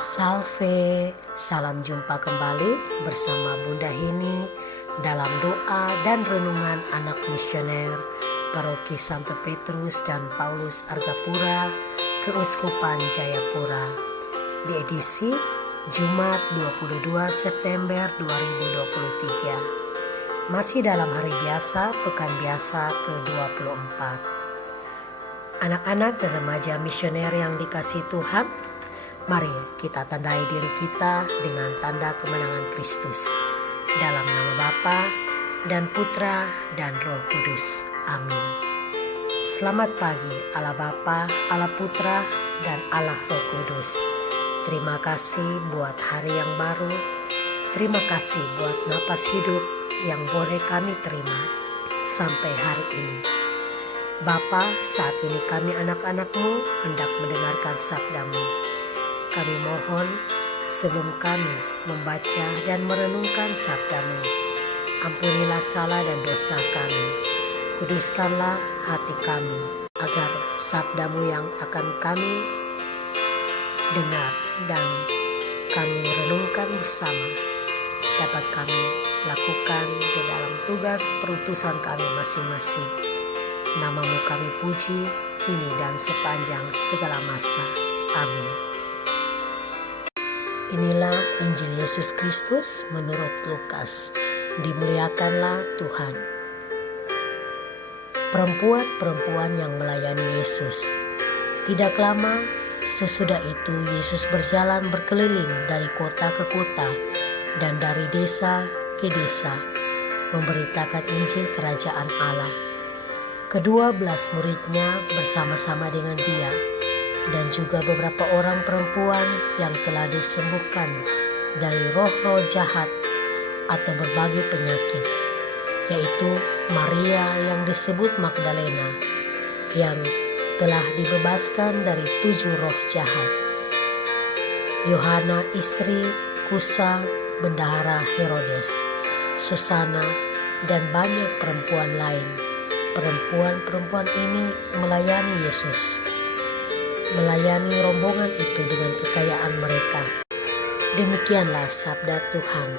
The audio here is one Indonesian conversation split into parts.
Salve, salam jumpa kembali bersama Bunda Hini dalam doa dan renungan anak misioner Paroki Santo Petrus dan Paulus Argapura, Keuskupan Jayapura, di edisi Jumat 22 September 2023. Masih dalam hari biasa, pekan biasa ke-24. Anak-anak dan remaja misioner yang dikasihi Tuhan, mari kita tandai diri kita dengan tanda kemenangan Kristus. Dalam nama Bapa dan Putra dan Roh Kudus. Amin. Selamat pagi Allah Bapa, Allah Putra, dan Allah Roh Kudus. Terima kasih buat hari yang baru. Terima kasih buat napas hidup yang boleh kami terima sampai hari ini. Bapa, saat ini kami anak-anak-Mu hendak mendengarkan sabda-Mu. Kami mohon sebelum kami membaca dan merenungkan sabda-Mu, ampunilah salah dan dosa kami. Kuduskanlah hati kami agar sabda-Mu yang akan kami dengar dan kami renungkan bersama dapat kami lakukan di dalam tugas perutusan kami masing-masing. Nama-Mu kami puji kini dan sepanjang segala masa. Amin. Inilah Injil Yesus Kristus menurut Lukas. Dimuliakanlah Tuhan. Perempuan-perempuan yang melayani Yesus. Tidak lama sesudah itu Yesus berjalan berkeliling dari kota ke kota dan dari desa ke desa, memberitakan Injil Kerajaan Allah. Kedua belas muridnya bersama-sama dengan dia, dan juga beberapa orang perempuan yang telah disembuhkan dari roh-roh jahat atau berbagai penyakit, yaitu Maria yang disebut Magdalena, yang telah dibebaskan dari 7 roh jahat, Yohana istri Kusa bendahara Herodes, Susana, dan banyak perempuan lain. Perempuan-perempuan ini melayani Yesus, melayani rombongan itu dengan kekayaan mereka. Demikianlah sabda Tuhan.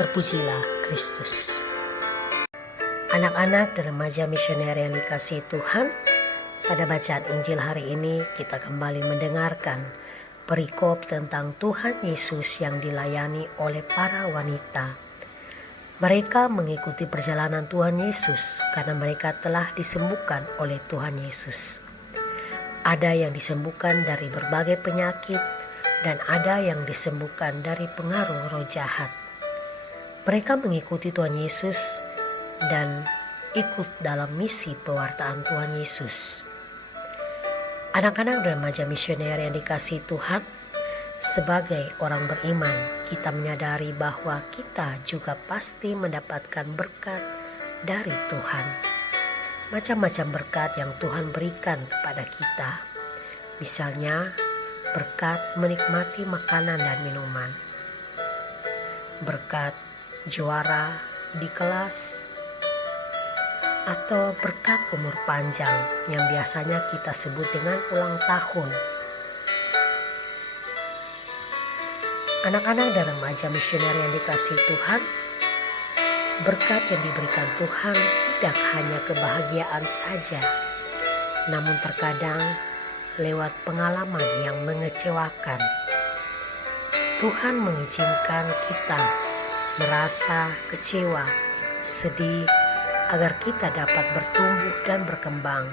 Terpujilah Kristus. Anak-anak dan remaja misioner yang dikasihi Tuhan, pada bacaan Injil hari ini kita kembali mendengarkan perikop tentang Tuhan Yesus yang dilayani oleh para wanita. Mereka mengikuti perjalanan Tuhan Yesus karena mereka telah disembuhkan oleh Tuhan Yesus. Ada yang disembuhkan dari berbagai penyakit dan ada yang disembuhkan dari pengaruh roh jahat. Mereka mengikuti Tuhan Yesus dan ikut dalam misi pewartaan Tuhan Yesus. Anak-anak dan remaja misioner yang dikasihi Tuhan, sebagai orang beriman, kita menyadari bahwa kita juga pasti mendapatkan berkat dari Tuhan. Macam-macam berkat yang Tuhan berikan kepada kita. Misalnya, berkat menikmati makanan dan minuman. Berkat juara di kelas. Atau berkat umur panjang yang biasanya kita sebut dengan ulang tahun. Anak-anak dan remaja misioner yang dikasihi Tuhan, berkat yang diberikan Tuhan tidak hanya kebahagiaan saja, namun terkadang lewat pengalaman yang mengecewakan. Tuhan mengizinkan kita merasa kecewa, sedih, agar kita dapat bertumbuh dan berkembang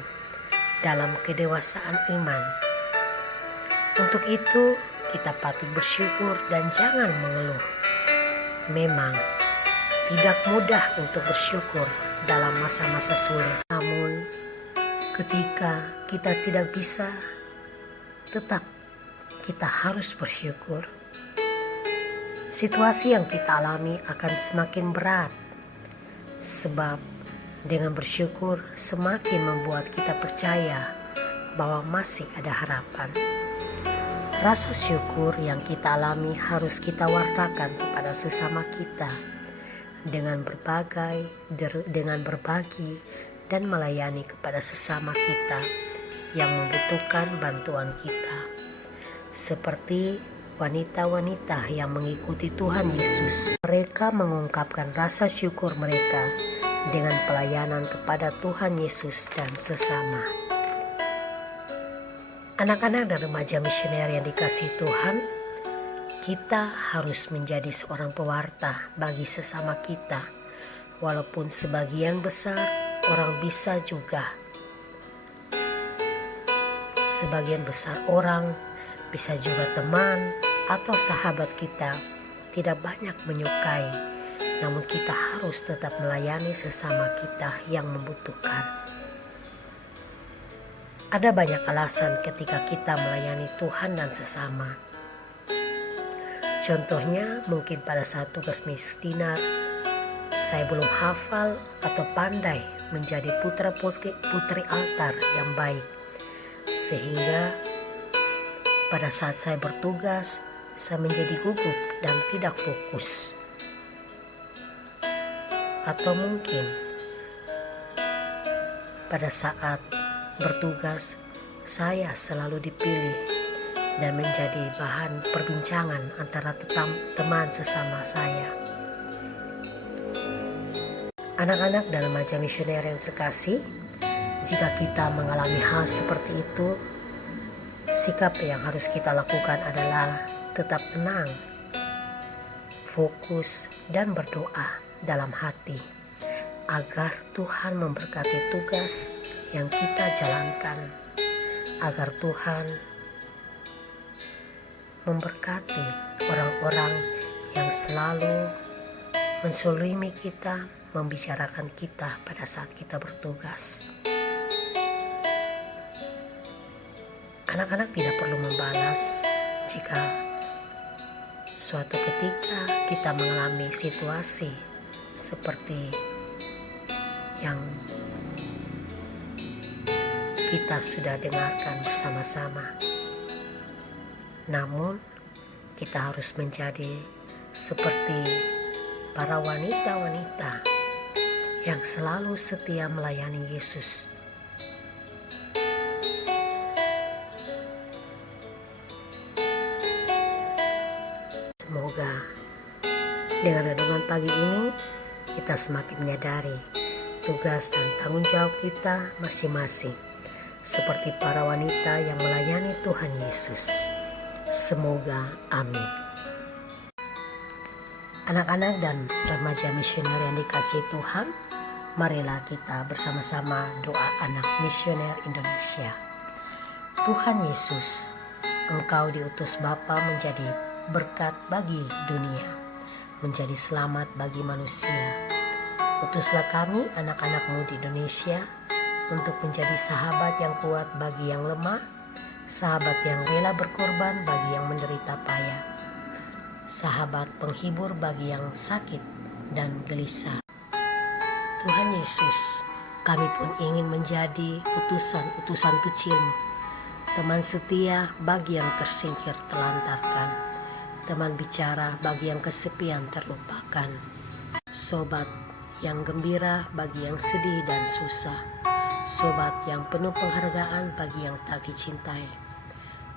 dalam kedewasaan iman. Untuk itu, kita patut bersyukur dan jangan mengeluh. Memang tidak mudah untuk bersyukur dalam masa-masa sulit. Namun ketika kita tidak bisa, tetap kita harus bersyukur. Situasi yang kita alami akan semakin berat, sebab dengan bersyukur semakin membuat kita percaya bahwa masih ada harapan. Rasa syukur yang kita alami harus kita wartakan kepada sesama kita dengan berbagi dan melayani kepada sesama kita yang membutuhkan bantuan kita. Seperti wanita-wanita yang mengikuti Tuhan Yesus. Mereka mengungkapkan rasa syukur mereka dengan pelayanan kepada Tuhan Yesus dan sesama. Anak-anak dan remaja misioner yang dikasihi Tuhan, kita harus menjadi seorang pewarta bagi sesama kita. Walaupun sebagian besar orang bisa juga. Sebagian besar orang, bisa juga teman atau sahabat kita, tidak banyak menyukai. Namun kita harus tetap melayani sesama kita yang membutuhkan. Ada banyak alasan ketika kita melayani Tuhan dan sesama. Contohnya mungkin pada saat tugas Miss Dinar, saya belum hafal atau pandai menjadi putra-putri altar yang baik. Sehingga pada saat saya bertugas, saya menjadi gugup dan tidak fokus. Atau mungkin pada saat bertugas, saya selalu dipilih dan menjadi bahan perbincangan antara teman sesama saya. Anak-anak dan remaja misioner yang terkasih, jika kita mengalami hal seperti itu, sikap yang harus kita lakukan adalah tetap tenang, fokus, dan berdoa dalam hati agar Tuhan memberkati tugas yang kita jalankan, agar Tuhan memberkati orang-orang yang selalu mensolimi kita, membicarakan kita pada saat kita bertugas. Anak-anak tidak perlu membalas jika suatu ketika kita mengalami situasi seperti yang kita sudah dengarkan bersama-sama. Namun kita harus menjadi seperti para wanita-wanita yang selalu setia melayani Yesus. Semoga dengan renungan pagi ini kita semakin menyadari tugas dan tanggung jawab kita masing-masing seperti para wanita yang melayani Tuhan Yesus. Semoga amin. Anak-anak dan remaja misioner yang dikasihi Tuhan, marilah kita bersama-sama doa anak misioner Indonesia. Tuhan Yesus, Engkau diutus Bapa menjadi berkat bagi dunia, menjadi selamat bagi manusia. Utuslah kami anak-anak-Mu di Indonesia untuk menjadi sahabat yang kuat bagi yang lemah, sahabat yang rela berkorban bagi yang menderita payah, sahabat penghibur bagi yang sakit dan gelisah. Tuhan Yesus, kami pun ingin menjadi utusan-utusan kecil-Mu, teman setia bagi yang tersingkir telantarkan, teman bicara bagi yang kesepian terlupakan, sobat yang gembira bagi yang sedih dan susah, sobat yang penuh penghargaan bagi yang tak dicintai.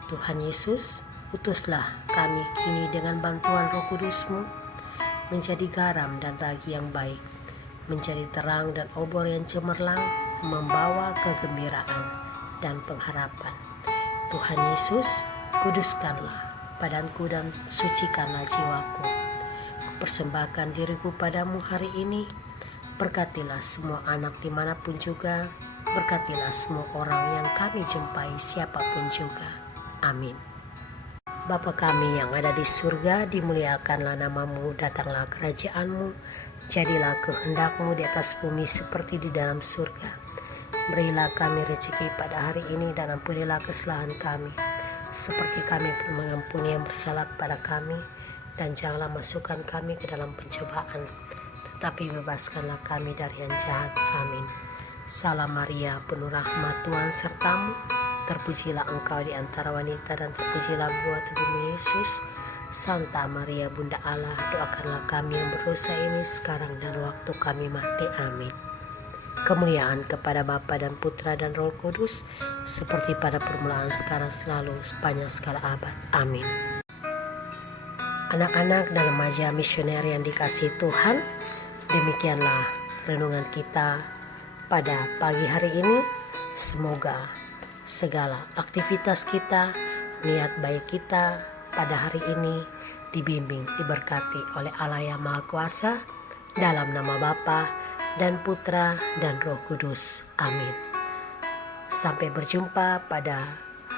Tuhan Yesus, utuslah kami kini dengan bantuan Roh Kudus-Mu menjadi garam dan ragi yang baik, menjadi terang dan obor yang cemerlang, membawa kegembiraan dan pengharapan. Tuhan Yesus, kuduskanlah badanku dan sucikanlah jiwaku. Kupersembahkan diriku padamu hari ini. Berkatilah semua anak dimanapun juga. Berkatilah semua orang yang kami jumpai siapapun juga. Amin. Bapa kami yang ada di surga, dimuliakanlah nama-Mu, datanglah kerajaan-Mu, jadilah kehendak-Mu di atas bumi seperti di dalam surga. Berilah kami rezeki pada hari ini dan ampunilah kesalahan kami, seperti kami pun mengampuni yang bersalah kepada kami, dan janganlah masukkan kami ke dalam pencobaan, tetapi bebaskanlah kami dari yang jahat. Amin. Salam Maria, penuh rahmat, Tuhan sertamu, terpujilah engkau di antara wanita dan terpujilah buah tubuhmu Yesus. Santa Maria Bunda Allah, doakanlah kami yang berdosa ini sekarang dan waktu kami mati. Amin. Kemuliaan kepada Bapa dan Putra dan Roh Kudus, seperti pada permulaan, sekarang, selalu, sepanjang segala abad. Amin. Anak-anak dan remaja misioner yang dikasihi Tuhan, demikianlah renungan kita pada pagi hari ini. Semoga segala aktivitas kita, niat baik kita pada hari ini dibimbing, diberkati oleh Allah yang Maha Kuasa, dalam nama Bapa dan Putra dan Roh Kudus. Amin. Sampai berjumpa pada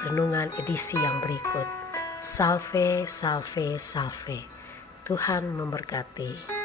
renungan edisi yang berikut. Salve, salve, salve. Tuhan memberkati.